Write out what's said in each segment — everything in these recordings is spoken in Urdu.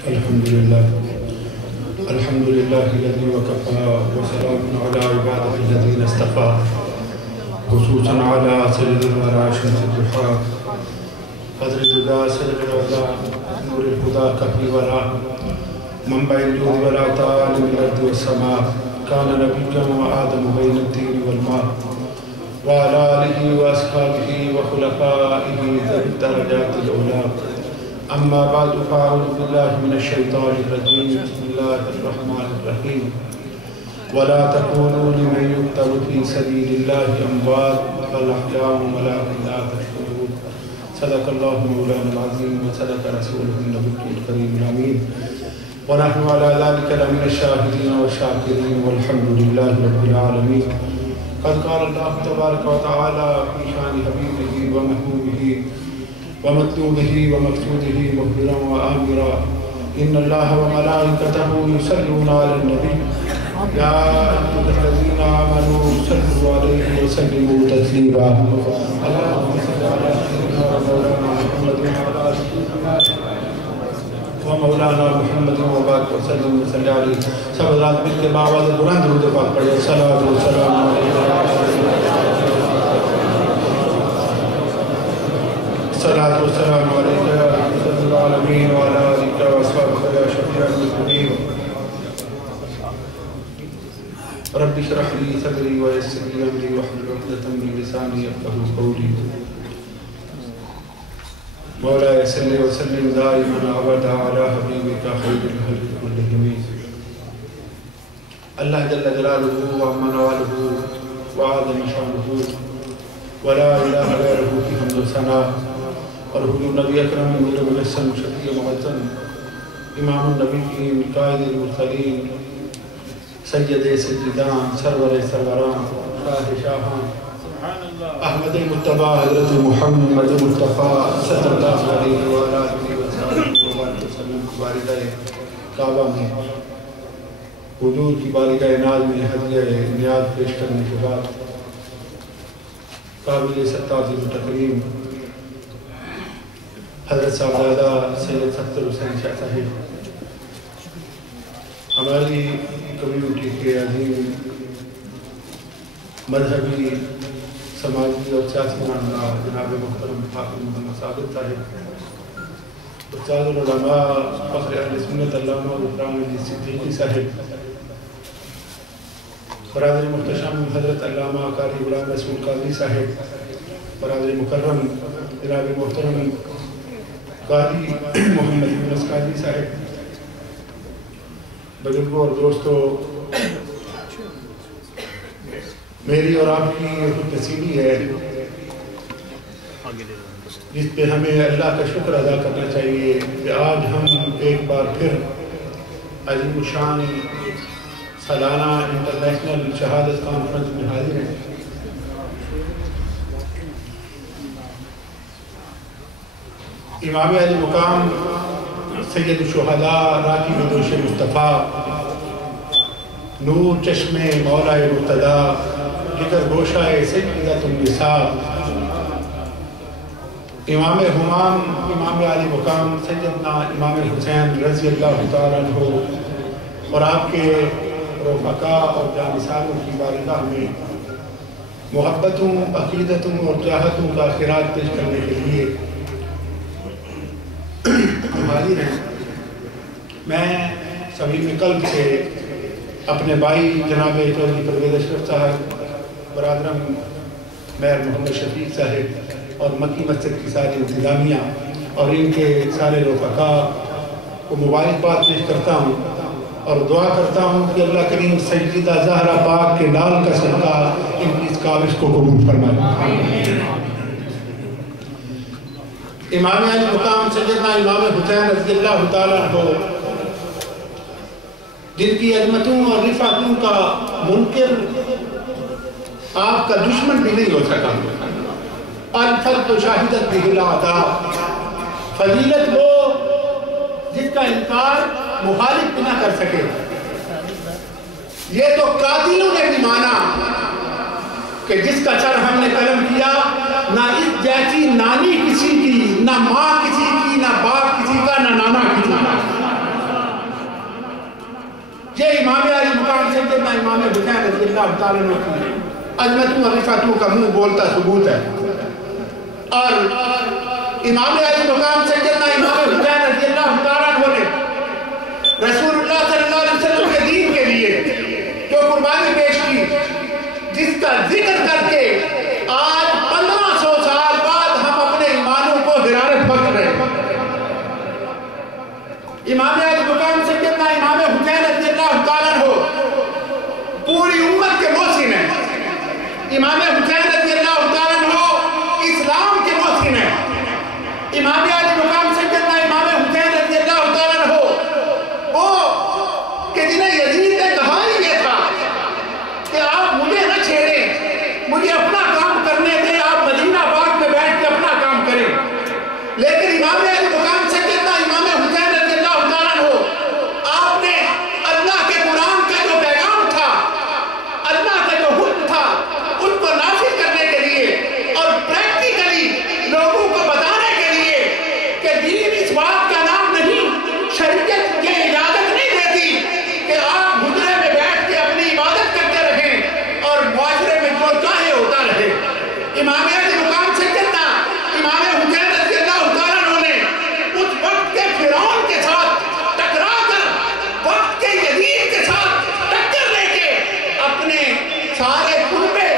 الحمد لله الذي وكفى وسلام على عباده الذين اصطفى خصوصا على سيد الورى شمس الضحى قدر الهدى سر الهدى نور الهدى كفي الورى منبع الجود والعطاء للارض والسماء كان نبيا وآدم بين الطين والماء وعلى آله وأصحابه وخلفائه ذوي الدرجات العلى أما بعد فأعوذ بالله من الشيطان الرجيم بسم الله الرحمن الرحيم ولا تكونوا لمن يقتل في سبيل الله أموات بل أحياء ولكن لا تشعرون صدق الله مولانا العظيم وصدق رسوله النبي الكريم الأمين ونحن على ذلك لمن الشاهدين والشاكرين والحمد لله رب العالمين قد قال الله تبارك وتعالى في شان حبيبه ومحبوبه ومطلوبه ومقصوده مخبرا وآمرا إن الله وملائكته يصلون على النبي يا أيها الذين آمنوا صلوا عليه وسلموا تسليما اللهم صل على سيدنا ومولانا محمد وبارك وسلم وصل عليه سب رات مل کے باوجود بلند درود پاک پڑھے صلوات و سلام الصلاة والسلام عليك يا رحمة العالمين وعلى آلك وأصحابك يا شفيع المذنبين رب اشرح لي صدري ويسر لي أمري واحلل عقدة من لساني يفقهوا قولي مولاي صل وسلم دائما أبدا على حبيبك خير الخلق كلهم الله جل جلاله وعم نواله وعظم شانه ولا إله غيره في حمد وثناء اور حضور نبی اکرم نور مجسم شفیع معظم امام النبیین قائد المرسلین سید سیدان سرور سروران شاہ شاہان احمد مصطفیٰ حضرت محمد مصطفیٰ صلی اللہ علیہ وآلہ وسلم کی بارگاہ کعبہ میں حضور کی بارگاہ ناز میں ہدیہ نیاز پیش کرنے کے بعد قابل ستازی تقریم حضرت صاحبزادہ سید ستر حسین شاہ صاحب ہماری کمیونٹی کے عظیم مذہبی سماجی اور سیاسی نمائندہ جناب محترم حافظ محمد ثابت صاحب استاد العلماء فخر اہل سنت علامہ غفران مجید صدیقی صاحب برادر محتشم حضرت علامہ قاری غلام رسول قاضی صاحب برادر مکرم جناب محترم قاری محمد یونس قاضی صاحب بزرگوں اور دوستوں میری اور آپ کی خود نصیبی ہے جس پہ ہمیں اللہ کا شکر ادا کرنا چاہیے کہ آج ہم ایک بار پھر عظیم الشان سالانہ انٹرنیشنل شہادت کانفرنس میں حاضر ہیں امام علی مقام سید الشہداء راکب دوش مصطفیٰ نور چشم مولا مرتضیٰ جگر گوشہ سیدۃ النساء امام ہمام امام علی مقام سیدنا امام حسین رضی اللہ تعالیٰ عنہ اور آپ کے رفقاء اور جانثاروں کی بارگاہ میں محبتوں عقیدتوں اور چاہتوں کا خراج پیش کرنے کے لیے حاضر ہیں میں صمیم قلب سے اپنے بھائی جناب چودھری پرویز اشرف صاحب برادرم میر محمد شفیق صاحب اور مکی مسجد کی ساری انتظامیہ اور ان کے سارے رفقاء کو مبارکباد پیش کرتا ہوں اور دعا کرتا ہوں کہ اللہ کریم سیدہ زہرا پاک کے نال کا صدقہ ان کی اس کاوش کو قبول فرمائے امام علی مقام سیدنا امام حسین رضی اللہ تعالیٰ عنہ جن کی عظمتوں اور رفعتوں کا منکر آپ کا دشمن بھی نہیں ہو سکا الفرد شاہدت بھی الاعداء فضیلت وہ جس کا انکار مخالف بھی نہ کر سکے یہ تو قاتلوں نے بھی مانا کہ جس کا سر ہم نے قلم کیا نہ اس جیسی نانی کسی کی نہ ماں کسی کی نہ باپ کسی کا نہ نانا کسی کا سیدنا امام حسین رضی اللہ تعالیٰ عنہ کی عظمتوں اور رفعتوں کا منہ بولتا ثبوت ہے. اور امام علی مقام سیدنا امام حسین رضی اللہ تعالیٰ عنہ نے رسول اللہ صلی اللہ علیہ وسلم کے دین کے لیے جو قربانی پیش کی، جس کا ذکر کر کے آج 1500 سال بعد ہم اپنے ایمانوں کو حرارت بخش رہے ہیں. امام علی مقام سیدنا امام حسین رضی اللہ تعالیٰ عنہ پوری امت کے محسن ہیں. امام حسین رضی اللہ تعالیٰ عنہ اسلام کے محسن ہیں. امام علی مقام سیدنا امام حسین رضی اللہ تعالیٰ عنہ وہ کہ جنہیں یزید نے کہا ہی یہ تھا کہ آپ مجھے نہ چھیڑیں، مجھے اپنا کام کرنے دیں، آپ مدینہ پاک میں بیٹھ کے اپنا کام کریں. لیکن امام علی مقام سیدنا امام حسین رضی اللہ تعالیٰ عنہ آپ نے اللہ کے قرآن کا جو پیغام تھا، اللہ کا جو حکم تھا، ان کو نافذ کرنے کے لیے اور پریکٹیکلی لوگوں کو بتانے کے لیے کہ دین اس بات کا نام نہیں، شریعت یہ اجازت نہیں دیتی کہ آپ حجرے میں بیٹھ کے اپنی عبادت کرتے رہیں اور معاشرے میں جو چاہے ہوتا رہے. امام علی مقام سیدنا امام حسین رضی اللہ تعالیٰ عنہ نے اس وقت کے فرعون کے ساتھ ٹکرا کر، وقت کے یزید کے ساتھ ٹکر لے کے اپنے سارے کنبے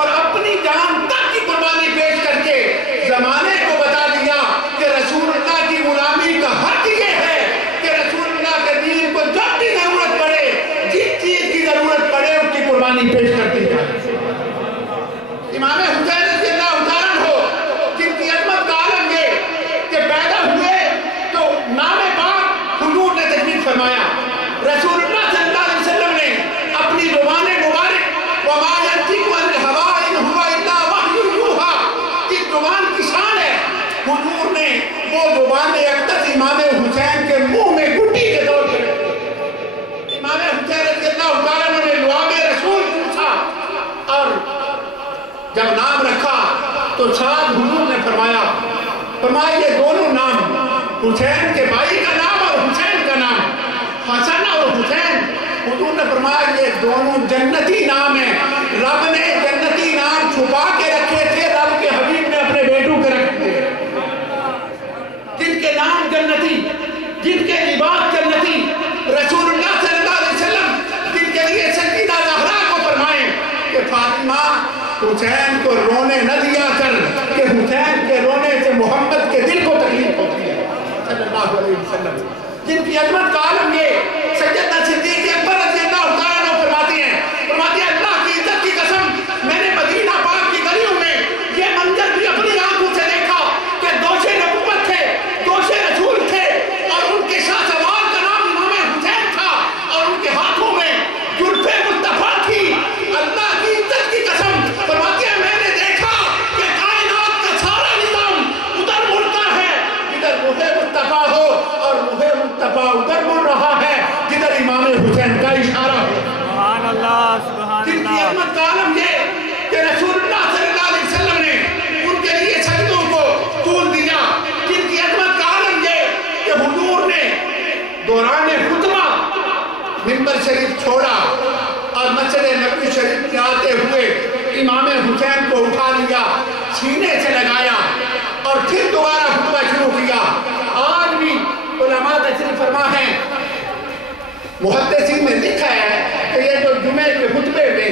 اور اپنی جان تک کی قربانی پیش کر کے زمانے کو بتا دیا کہ رسول اللہ کی غلامی کا حق یہ ہے کہ رسول اللہ کے دین کو جب بھی ضرورت پڑے، جس چیز کی ضرورت پڑے اس کی قربانی پیش کرتی جائے. امام حسین رضی اللہ تعالیٰ عنہ جن کی عظمت کا عالم یہ کہ پیدا ہوئے تو نام پاک حضور نے تجوید فرمایا. رسول اللہ صلی اللہ علیہ وسلم نے اپنی زبان مبارک وما ينطق عن الهوى ان هو الا وحی یوحی کی زبان کی شان ہے. حضور نے وہ زبان اقدس امام حسین کے منہ میں گھٹی کے طور پر امام حسین رضی اللہ تعالیٰ عنہ نے لعاب رسول پوچھا اور جب نام رکھا تو ساتھ حضور نے فرمایا یہ دونوں نام، حسین کے بھائی کا نام اور حسین کا نام، حسن اور حسین، حضور نے فرمایا یہ دونوں جنتی نام ہیں. رب نے جنتی نام چھپا کے رکھے تھے، رب کے حبیب نے اپنے بیٹوں کے رکھے تھے. جن کے نام جنتی، جن کے لباس جنتی، رسول اللہ صلی اللہ علیہ وسلم جن کے لیے سیدہ زہرا کو فرمائیں کہ فاطمہ حسین کو رونے نہ دیا کر کہ حسین کے رونے سے محمد کے دل کو تکلیف ہوتی ہے صلی اللہ علیہ وسلم. جن کی عظمت کا عالم یہ سیدنا صدیق اکبر رضی اللہ تعالیٰ عنہ فرماتی ہیں اللہ کی عزت کی قسم میں نے مدینہ پاک کی گلیوں میں یہ منظر بھی اپنی آنکھوں سے دیکھا کہ دوشے نبوت تھے، دوشے رسول تھے اور ان کے شاہ سوار کا نام امام حسین تھا اور ان کے ہاتھوں میں جلفے مصطفیٰ تھی. اللہ کی عزت کی قسم فرماتی ہے میں نے دیکھا کہ کائنات کا سارا نظام ادھر مڑتا ہے جدھر روح مصطفیٰ ہو اور روح مصطفیٰ ادھر مڑ رہا ہے جدھر امام حسین کا اشارہ ہو. سبحان اللہ، سبحان جن کی عظمت کا عالم یہ کہ رسول اللہ صلی اللہ علیہ وسلم نے ان کے لیے سجدوں کو طول دیا. جن کی عظمت کا عالم یہ کہ حضور نے دوران خطبہ منبر شریف چھوڑا اور مسجد نبوی شریف کے آتے ہوئے امام حسین کو اٹھا لیا، سینے سے لگایا اور پھر دوبارہ خطبہ شروع کیا. آج بھی علماء تشریف فرما ہیں، محدثین میں لکھا ہے کہ یہ جو جمعے کے خطبے میں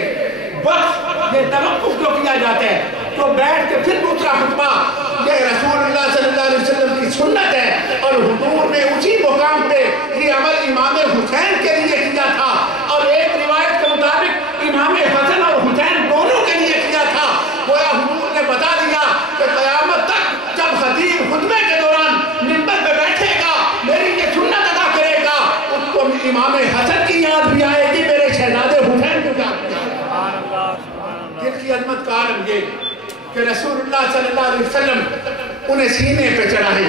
وقت یہ توقف جو کیا جاتا ہے تو بیٹھ کے پھر دوسرا خطبہ، یہ رسول اللہ صلی اللہ علیہ وسلم کی سنت ہے اور حضور نے اسی مقام پہ یہ عمل امام حسین کے لیے کیا تھا اور ایک روایت کے مطابق امام حسن اور حسین دونوں کے لیے کیا تھا. گویا حضور نے بتا دیا کہ قیامت تک جب خطیب خطبے کے دوران منبر پہ بیٹھے گا میری یہ سنت ادا کرے گا اس کو امام حسن کی یاد بھی آئے گی، میرے شہزادے حسین کو یاد بھی آئے گی. جن کی عظمت کا عالم یہ کہ رسول اللہ صلی اللہ علیہ وسلم انہیں سینے پہ چڑھائیں،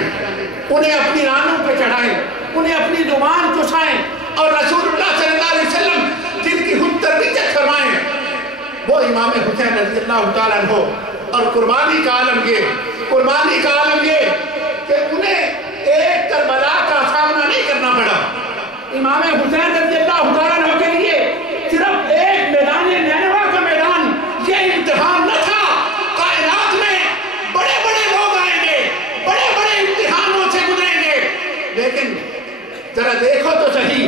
انہیں اپنی رانوں پہ چڑھائیں، انہیں اپنی زبان چسائیں اور رسول اللہ صلی اللہ علیہ وسلم جن کی خود تربیت فرمائیں وہ امام حسین رضی اللہ تعالیٰ عنہ. اور قربانی کا عالم یہ کہ انہیں ایک کربلا کا سامنا نہیں کرنا پڑا. امام حسین رضی اللہ تعالیٰ عنہ کے لیے صرف لیکن ذرا دیکھو تو صحیح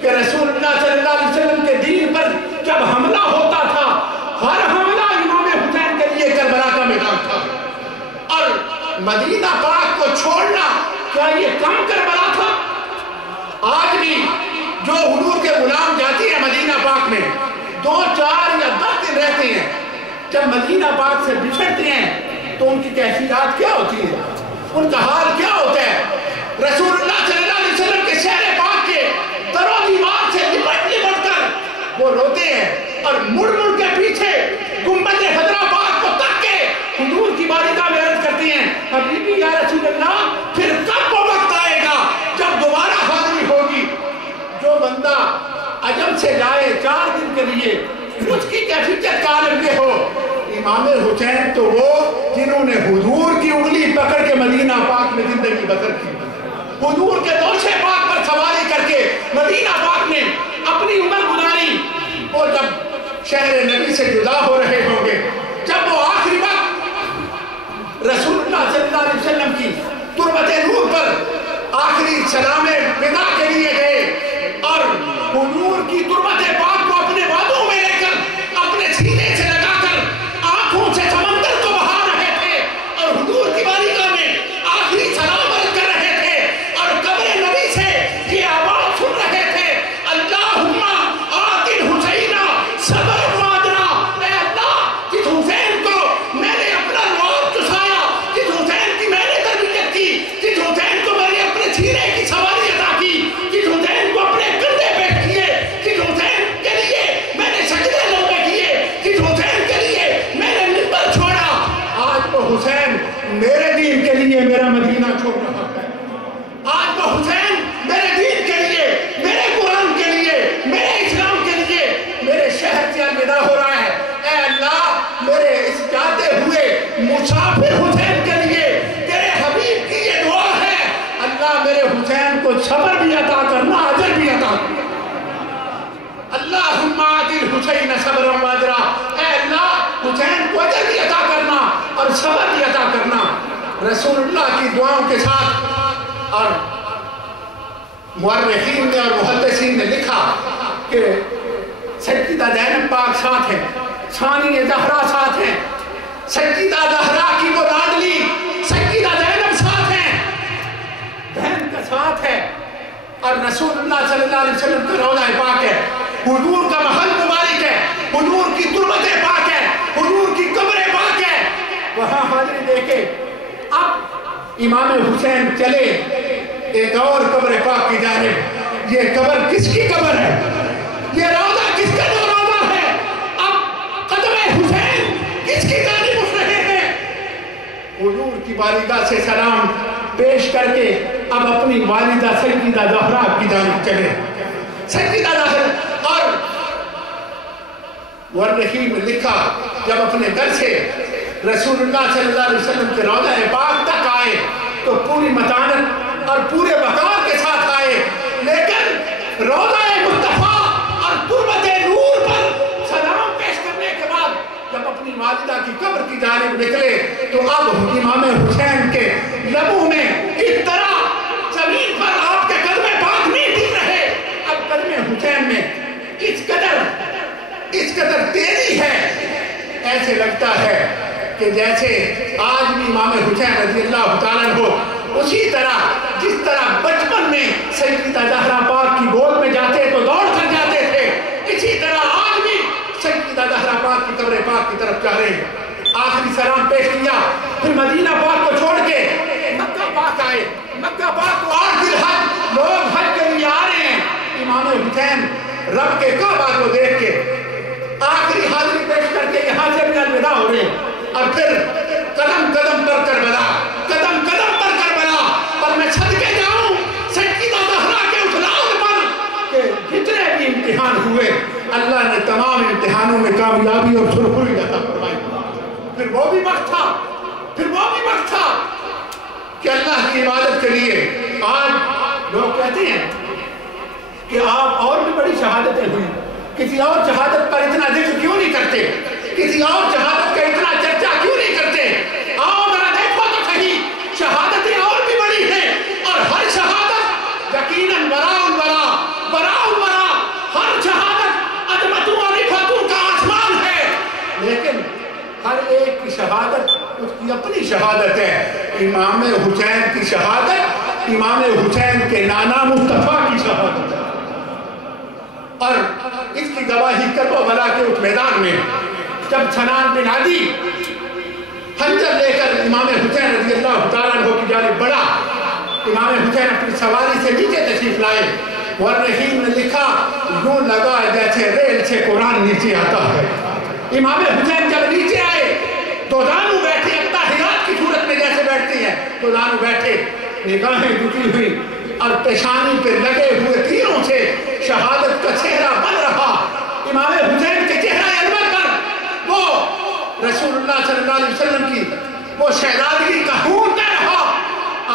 کہ رسول اللہ صلی اللہ علیہ وسلم کے دین پر جب حملہ ہوتا تھا، ہر حملہ امام حسین کے لیے کربلا کا میدان تھا، اور مدینہ پاک کو چھوڑنا کیا یہ کم کربلا تھا؟ آج بھی جو حضور کے غلام جاتی ہیں مدینہ پاک میں 2 4 یا 10 دن رہتے ہیں، جب مدینہ پاک سے بچھڑتے ہیں تو ان کی کیفیات کیا ہوتی ہے، ان کا حال کیا ہوتا ہے؟ رسول اللہ صلی اللہ علیہ وسلم کے شہر پاک کے در و دیوار سے لپٹ کر وہ روتے ہیں اور مڑ کے پیچھے گنبد خضرا پاک کو تک کے حضور کی بارگاہ میں عرض کرتی ہیں، حبیبی یا رسول اللہ پھر کب وہ وقت آئے گا جب دوبارہ حاضری ہوگی؟ جو بندہ عجم سے جائے 4 دن کے لیے اس کی کیفیت کا عالم یہ ہو۔ امام حسین تو وہ جنہوں نے حضور کی انگلی پکڑ کے مدینہ پاک میں زندگی بسر کی، حضور کے دوشے پاک پر سواری کر کے مدینہ پاک میں اپنی عمر گزاری، اور جب شہر نبی سے جدا ہو رہے ہوں گے، جب وہ آخری وقت رسول اللہ صلی اللہ علیہ وسلم کی تربت نور پر آخری سلام ودا کے لیے گئے اور حضور کی تربت پاک کو اپنے وادوں میں لے کر اپنے سینے سے لگا کر آنکھوں سے سمندر کو بہا رہے تھے اور حضور کی بارگاہ میں آخری سلام عرض کر رہے تھے اور قبر نبی سے یہ آواز سن رہے تھے، اللہم آت الحسین صبر قادرا، اے اللہ جس حسین کو میں نے اپنا رواب چسایا، جس حسین کی میں نے تربیت کی، جس حسین کو میں نے اپنے سینے کی سواری عطا کی، جس حسین کو اپنے کندھے پہ کیے، جس حسین کے لیے میں نے سجدے لمبے کیے، جس حسین کے لیے میں نے منبر چھوڑا، آج وہ حسین میرے دین کے لیے میرا مدینہ چھوڑ رہا ہے، آج وہ حسین میرے دین کے لیے، میرے قرآن کے لیے، میرے اسلام کے لیے میرے شہر سے الوداع ہو رہا ہے۔ اے اللہ میرے اس جاتے ہوئے مسافر حسین کے لیے تیرے حبیب کی یہ دعا ہے، اللہ میرے حسین کو صبر بھی عطا کرنا، اجر بھی عطا کرنا۔ اللہم آت الحسین صبر قادرا، اے اللہ حسین کو اجر بھی عطا کرنا اور صبر بھی عطا کرنا۔ رسول اللہ کی دعاؤں کے ساتھ اور مورخین نے اور محدثین نے لکھا کہ سیدہ زینب پاک ساتھ ہیں، ثانی زہرا ساتھ ہیں، سیدہ زہرا کی وہ لاڈلی سیدہ زینب ساتھ ہیں، بہن کا ساتھ ہے، اور رسول اللہ صلی اللہ علیہ وسلم کا روضہ پاک ہے، حضور کا محل مبارک ہے، حضور کی تربت پاک ہے، حضور کی قبر پاک ہے، وہاں حاضری دے کے اب امام حسین چلے ایک اور قبر پاک کی جانب۔ یہ قبر کس کی قبر ہے؟ یہ روضہ کس کا روضہ ہے؟ اب قدم حسین کس کی جانب اٹھ رہے ہیں؟ حضور کی بارگاہ سے سلام پیش کر کے اب اپنی والدہ سیدہ زہرا کی جانب چلے۔ سیدہ زہرا اور مورخین نے لکھا جب اپنے گھر سے رسول اللہ صلی اللہ علیہ وسلم کے روضہ پاک تک آئے تو پوری متانت اور پورے وقار کے ساتھ آئے، لیکن روضہ مصطفیٰ اور تربت نور پر سلام پیش کرنے کے بعد جب اپنی والدہ کی قبر کی جانب نکلے تو اب امام حسین کے لبوں میں اس طرح زمین پر آپ کے قدم پاک نہیں ٹک رہے، اب قدم حسین میں اس قدر تیزی ہے، ایسے لگتا ہے کہ جیسے آج بھی امام حسین رضی اللہ تعالیٰ عنہ اسی طرح جس طرح بچپن میں سیدہ زہرا پاک کی گود میں جاتے تو دوڑ کر جاتے تھے، اسی طرح آج بھی سیدہ زہرا پاک کی قبر پاک کی طرف جا رہے ہیں۔ آخری سلام پیش کیا، پھر مدینہ پاک کو چھوڑ کے مکہ پاک آئے، مکہ پاک کو 8 دن حج لوگ حج کے لیے آ رہے ہیں۔ امام حسین رب کے کعبہ کو دیکھ کے آخری حاضری پیش کر کے یہاں سے بھی الوداع ہو رہے ہیں، اور پھر قدم قدم پر کربلا، قدم قدم پر کربلا، اور میں صدقے جاؤں سیدہ زہرا کے اس راز پر کہ جتنے بھی امتحان ہوئے اللہ نے تمام امتحانوں میں کامیابی اور سرخروئی عطا فرمائی۔ پھر وہ بھی وقت تھا کہ اللہ کی عبادت کے لیے آج لوگ کہتے ہیں کہ آپ اور بھی بڑی شہادتیں ہوئی، کسی اور شہادت پر اتنا ذکر کیوں نہیں کرتے، کسی اور شہادت کا اتنا چرچا کیوں نہیں کرتے؟ آؤ ذرا دیکھو تو صحیح، شہادتیں اور بھی بڑی ہیں اور ہر شہادت شہادت ہے، امام حسین کی شہادت امام حسین کے نانا مصطفیٰ کی شہادت ہے۔ اور اس کی گواہی کربلا کے اس میدان میں جب سنان بن علی خنجر لے کر امام حسین رضی اللہ تعالیٰ عنہ کی جانب بڑھا، امام حسین اپنی سواری سے نیچے تشریف لائے، ورحیم نے لکھا یوں لگا جیسے ریل سے قرآن نیچے آتا ہے۔ امام حسین جب نیچے آئے تو دانو بیٹھے التحیات کی صورت میں جیسے بیٹھتی ہیں، تو دانو بیٹھے، نگاہیں جھکی ہوئی اور پیشانی پہ لگے ہوئے تیروں سے شہادت کا چہرہ بن رہا۔ امام حسین کے چہرہ انور پر وہ رسول اللہ صلی اللہ علیہ وسلم کی وہ شہزادگی کا خون بہ رہا۔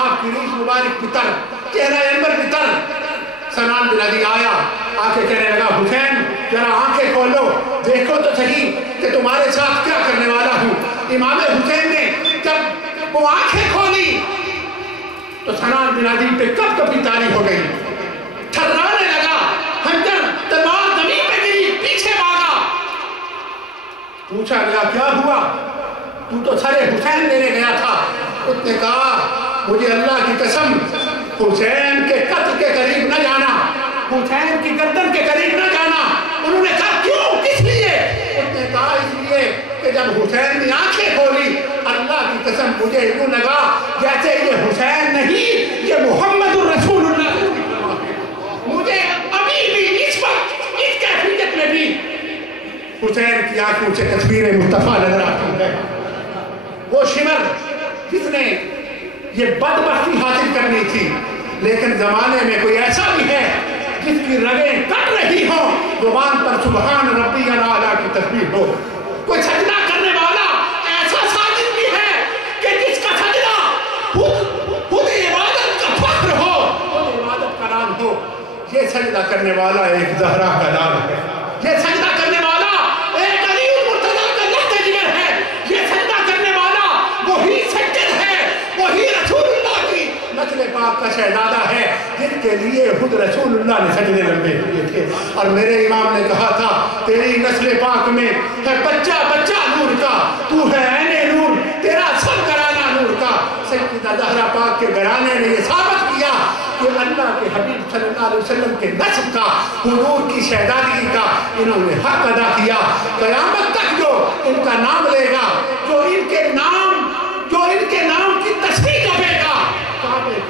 آپ کی ریش مبارک کی طرف، چہرہ انور کی طرف سنان بن علی آیا، آ کے کہنے لگا حسین ذرا آنکھیں کھولو، دیکھو تو صحیح کہ تمہارے ساتھ کیا کرنے والا ہوں۔ امام حسین نے جب وہ آنکھیں کھولی تو سنان بن علی پہ کب کبھی تاری ہو گئی، تھرانے لگا، خنجر تلوار زمین پہ گری، پیچھے بھاگا۔ پوچھا گیا کیا ہوا؟ تو تو سر حسین لینے گیا تھا۔ اس نے کہا مجھے اللہ کی قسم حسین کے قتل کے قریب نہ جانا، حسین کی گردن کے قریب نہ جانا۔ انہوں نے کہا کیوں، کس لیے؟ اس نے کہا اس لیے کہ جب حسین نے آنکھیں کھولی اللہ کی قسم مجھے یوں لگا جیسے یہ حسین نہیں یہ محمد الرسول اللہ ہے۔ مجھے ابھی بھی اس وقت اس کیفیت میں بھی حسین کی آنکھوں سے تصویر مصطفیٰ نظر آتی ہے۔ وہ شمر جس نے یہ بدبختی حاصل کرنی تھی، لیکن زمانے میں کوئی ایسا بھی ہے جس کی رگیں کٹ رہی ہوں، زبان پر سبحان ربی الاعلیٰ کی تسبیح ہو، کوئی سجدہ کرنے والا ایسا ساجد بھی ہے کہ جس کا سجدہ خود عبادت کا فخر ہو، خود عبادت کا نام ہو۔ یہ سجدہ کرنے والا ایک زہرا کا نام ہے، یہ سجدہ کرنے والا ایک علی المرتضیٰ کا لہجہ جگر ہے، یہ سجدہ کرنے والا وہی سجد ہے، وہی رسول اللہ کی نسل پاک کا شہزادہ ہے جس کے لیے خود رسول اللہ نے سجدے لمبے کیے تھے۔ اور میرے امام نے کہا تھا تیری نسل پاک میں ہے بچہ بچہ نور کا، تو ہے عین نور، تیرا سب گھرانہ نور کا۔ سیدہ زہرا پاک کے گھرانے نے یہ ثابت کیا کہ اللہ کے حبیب صلی اللہ علیہ وسلم کے نسب کا، حضور کی شہزادگی کا انہوں نے حق ادا کیا۔ قیامت تک جو ان کا نام لے گا، جو ان کے نام کی تصدیق کرے گا،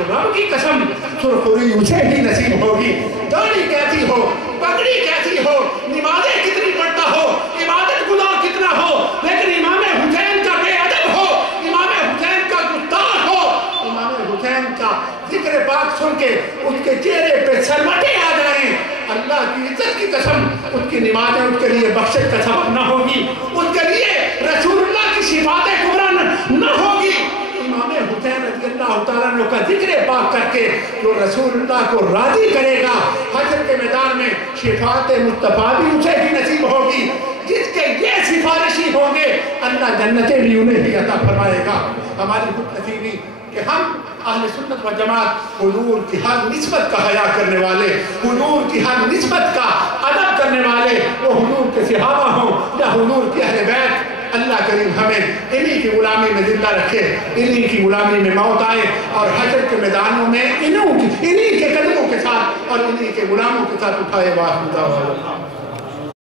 رب کی قسم سرخوری اسے ہی نصیب ہوگی۔ داڑھی کیسی ہو، پگڑی کیسی ہو، نمازیں کتنی پڑھتا ہو، عبادت گزار کتنا ہو، لیکن امام حسین کا بے ادب ہو، امام حسین کا گستاخ ہو، امام حسین کا ذکر پاک سن کے اس کے چہرے پہ سلوٹیں آ جائیں، اللہ کی عزت کی قسم اس کی نمازیں اس کے لیے بخشش کا سبب نہ ہوگی، اس کے لیے رسول اللہ کی شفاعت کبریٰ نہ ہوگی۔ امام حسین رضی اللہ تعالیٰ عنہ کا ذکر پاک کر کے جو رسول اللہ کو راضی کرے گا، حشر کے میدان میں شفاعت مصطفیٰ بھی اسے ہی نصیب ہوگی۔ جس کے یہ سفارشی ہوں گے اللہ جنتیں بھی انہیں ہی عطا فرمائے گا۔ ہماری خود نصیبی کہ ہم اہل سنت و جماعت حضور کی ہر نسبت کا حیا کرنے والے، حضور کی ہر نسبت کا ادب کرنے والے، وہ حضور کے صحابہ ہوں یا حضور کے اہل بیت، اللہ کریم ہمیں انہی کی غلامی میں زندہ رکھے، انہی کی غلامی میں موت آئے اور حشر کے میدانوں میں انہی کے قدموں کے ساتھ اور انہی کے غلاموں کے ساتھ اٹھائے۔ واہ